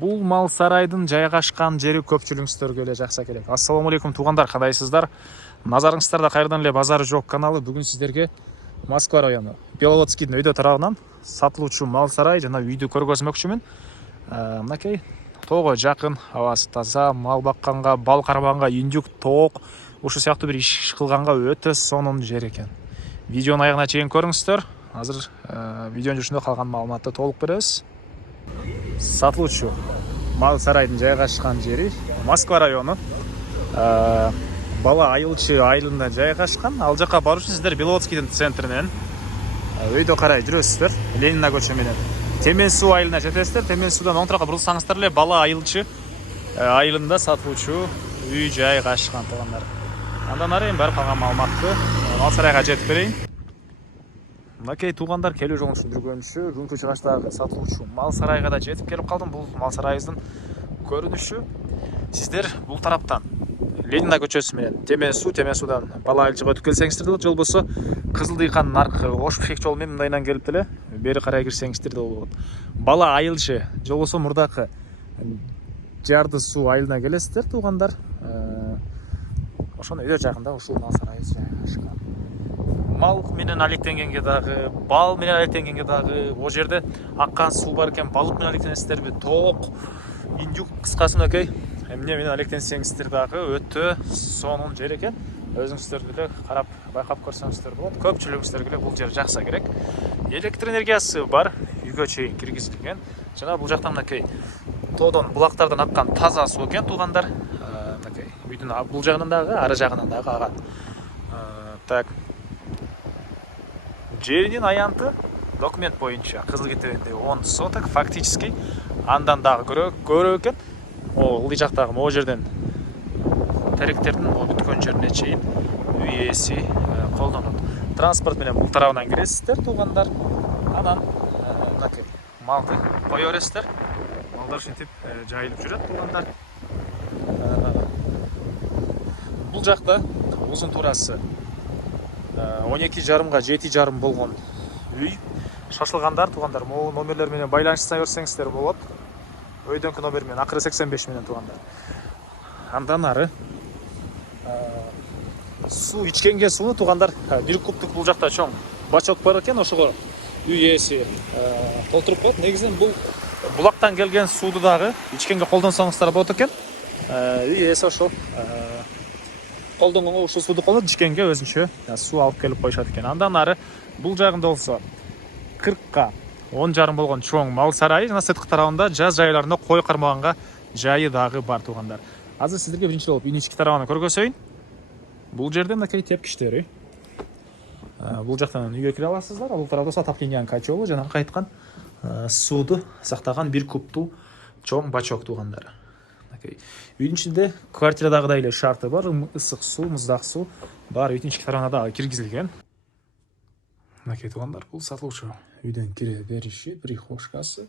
Бул мал сарайдын жайгашкан жери көпчүлүгүңүздөргө эле жакса керек. Ассаламу алейкум туугандар, кандайсыздар? Назарыңыздарда кайрадан эле базары жок каналы бүгүн сиздерге Москва району Беловодскийдин өйдө тарабынан сатылуучу мал сарай жана үйдү көргөзмөкчүмүн. Мынакей тоого жакын, абасы таза, мал бакканга, бал кармаганга, индюк, тоок ушул сыяктуу бир иш кылганга өтө сонун жер экен. Видеонун аягына чейин көрүңүздөр. Азыр видеонун жүрүшүндө калган маалыматты толук беребиз. Сатылуучу мал сарайдын жайгашкан жери Москва району Бала Айылчы айылында жайгашкан. Ал жака баруу үчүн сиздер Беловодскийдин центринен өйдө карай жүрөсүздөр. Ленина көчө менен Темен суу айылына жетесиздер. Темен суудан оң тарапка бурулсаңыздар эле Бала Айылчы айылында сатылуучу үй жайгашкан туугандар. Андан ары баары калган маалыматты мал сарайга жетип берейин. Мынакей туугандар, келүү жолун түшүндүргөнчү бүгүнкү чыгыштагы сатылуучу мал сарайга да жетип келип калдым. Бул мал сарайыбыздын көрүнүшү. Сиздер бул тараптан Ленина көчөсү менен Темен суудан Бала Айылчыга өтүп келсеңиздер да болот, же болбосо Кызыл Дыйкандын аркы Ош Пишек жолу менен мындайынан келип деле бери карай кирсеңиздер да болот. Бала Айылчы же болбосо мурдакы Жарды суу айылына келесиздер туугандар. Ошонун өйдө жагында ушул мал сарайыбыз жайгашкан. Мал менен алектенгенге дагы, бал менен алектенгенге дагы, о жерде аккан суу бар экен, балык менен алектенесиздерби, тоок, индюк, кыскасы мынакей эмне менен алектенсеңиздер дагы өтө сонун жер экен. Өзүңүздөр деле карап, байкап көрсөңүздөр болот. Көпчүлүгүңүздөргө бул жер жакса керек. Электр энергиясы бар, үйгө чейин киргизилген. Жана бул жакта мынакей тоодон, булактардан аккан таза суу экен туугандар. Мынакей үйдүн бул жагынан дагы, ары жагынан дагы агат. Так. Жеринин аянты документ боюнча кызыл кетебинде 10 соток, фактически андан дагы көрө экен. Ылдый жактагы могу жерден теректердин бүткөн жерине чейин үй ээси колдонот. Транспорт менен бул тарабынан киресиздер туугандар. Анан мынакей малды кое бересиздер. Малдар ушинтип жайылып жүрөт туугандар. Бул жакта узун туурасы 12,5 7,5 болгон үй. Шашылгандар туугандар, могу номерлер менен байланышса берсеңиздер болот. Өйдөнкү номер менен акыры 85 менен туугандар. Андан ары суу ичкенге сууну туугандар 1 кубтук бул жакта чоң бачок бар экен, ошого үй ээси толтуруп коет. Негизинен бул булактан келген сууду дагы ичкенге колдонсоңуздар болот экен. Үй ээси ошол колдонгонго ушул сууду колдонуп ичкенге өзүнчө суу алып келип коюшат экен. Андан ары бул жагында болсо 40ка 10,5 болгон чоң мал сарайы жана сырткы тарабында жаз жайларында кой кармаганга жайы дагы бар туугандар. Азыр сиздерге биринчи болуп үйдүн ички тарабын көргөзөйүн. Бул жерде мынакей тепкичтери. Бул жактан үйгө кире аласыздар. Бул тарапта отоплениянын котелу жана кайткан сууду сактаган 1 кубтуу чоң бачок туугандар. Үйдүн ичинде квартирадагыдай эле шарты бар, ысык суу, муздак суу бар. Үйдүн ички тарабына дагы киргизилген. Мынакей туугандар, бул сатылуучу үйдөн кире бериши, прихожкасы,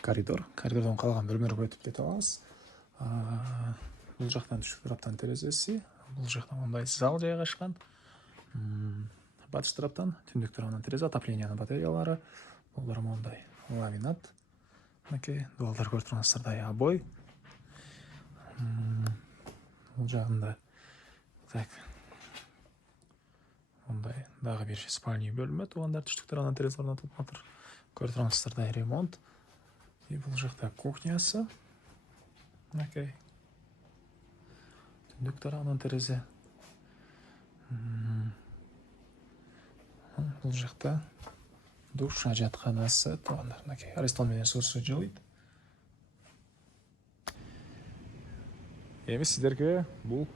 коридор. Коридордон калган бөлмөлөргө өтүп кете алабыз. Бул жактан түшүк тараптан терезеси, бул жактан мындай зал жайгашкан. Батыш тараптан, түндүк тарабынан терезе, отоплениянын батареялары, булар мондай ламинат. Мынакей дуалдар көрүп тургансыздардай обой. Бул жагында так. Мондай дагы бир спальный бөлмө туугандар, түштүк тарабынан терезе орнотуп атыр. Көрүп тургансыздардай ремонт. Бул жакта кухнясы. Мынакей. Түндүк тарабынан терезе. Бул жакта душ, ажатканасы туугандар. Мынакей Аристон менен суусу жылыйт. Эми сиздерге бул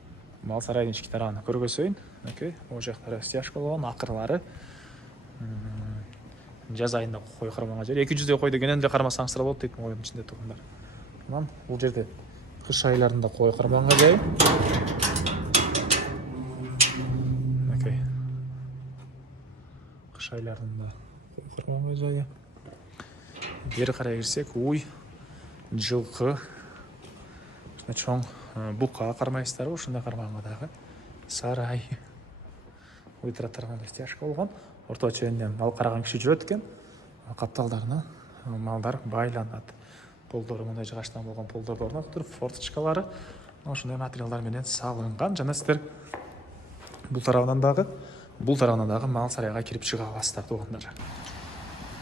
мал сарайдын ички тарабын көргөзөйүн. Мынакей, могу жактары стяжка болгон, акырлары. Жаз айында кой кармаган жер. 200 кой дегенен эле кармасаңыздар болот дейт могуйдун ичинде туугандар. Анан бул жерде кыш айларында кой кармаганга жай. Мынакей. Кыш айларында кой кармаганга жайы. Бери карай кирсек, уй, жылкы, чоң бука кармайсыздарбы? Ушундай кармаганга дагы сарай. Уй тараптарына стяжка болгон. Орто ченинен мал караган киши жүрөт экен. Капталдарына малдар байланат. полдору мындай жыгачтан болгон полдорду орнотуп туруп, форточкалары ошондой материалдар менен салынган. Жана сиздер бул тарабынан дагы мал сарайга кирип чыга аласыздар туугандар.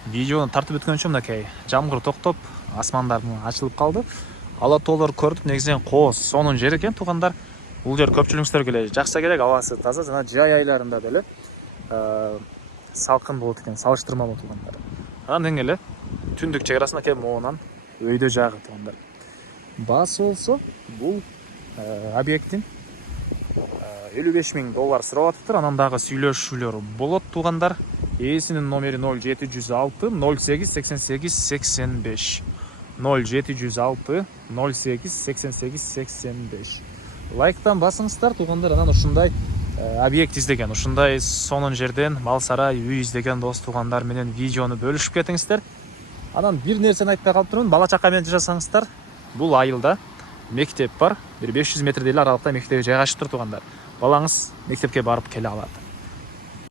Видеону тартып өткөнчө мынакей жамгыр токтоп, асмандар ачылып калды. Ала тоолор көрдүк, негизинен кооз сонун жер экен туугандар. Бул жер көпчүлүгүңүздөргө эле жакса керек, абасы таза, жана жай айларында деле салкын болот экен, салыштырмалуу туугандар. Анан эле түндүк чек арасында кеп моунан өйдө жагы туугандар. Баасы болсо бул объекттин $55,000 сурап атыптыр. Анан дагы сүйлөшүүлөр болот туугандар. Ээсинин номери 0706 08 88 85. 0706 08 88 85. Лайктан басыңыздар туугандар. Анан ушундай объект издеген, ушундай сонун жерден мал сарай, үй издеген дос туугандар менен видеону бөлүшүп кетиңиздер. Анан бир нерсени айтпай калып турмун, бала чака менен жашасаңыздар, бул айылда мектеп бар. Бир 500 метрдей эле аралыкта мектеп жайгашып тур туугандар. Балаңыз мектепке барып келе алат.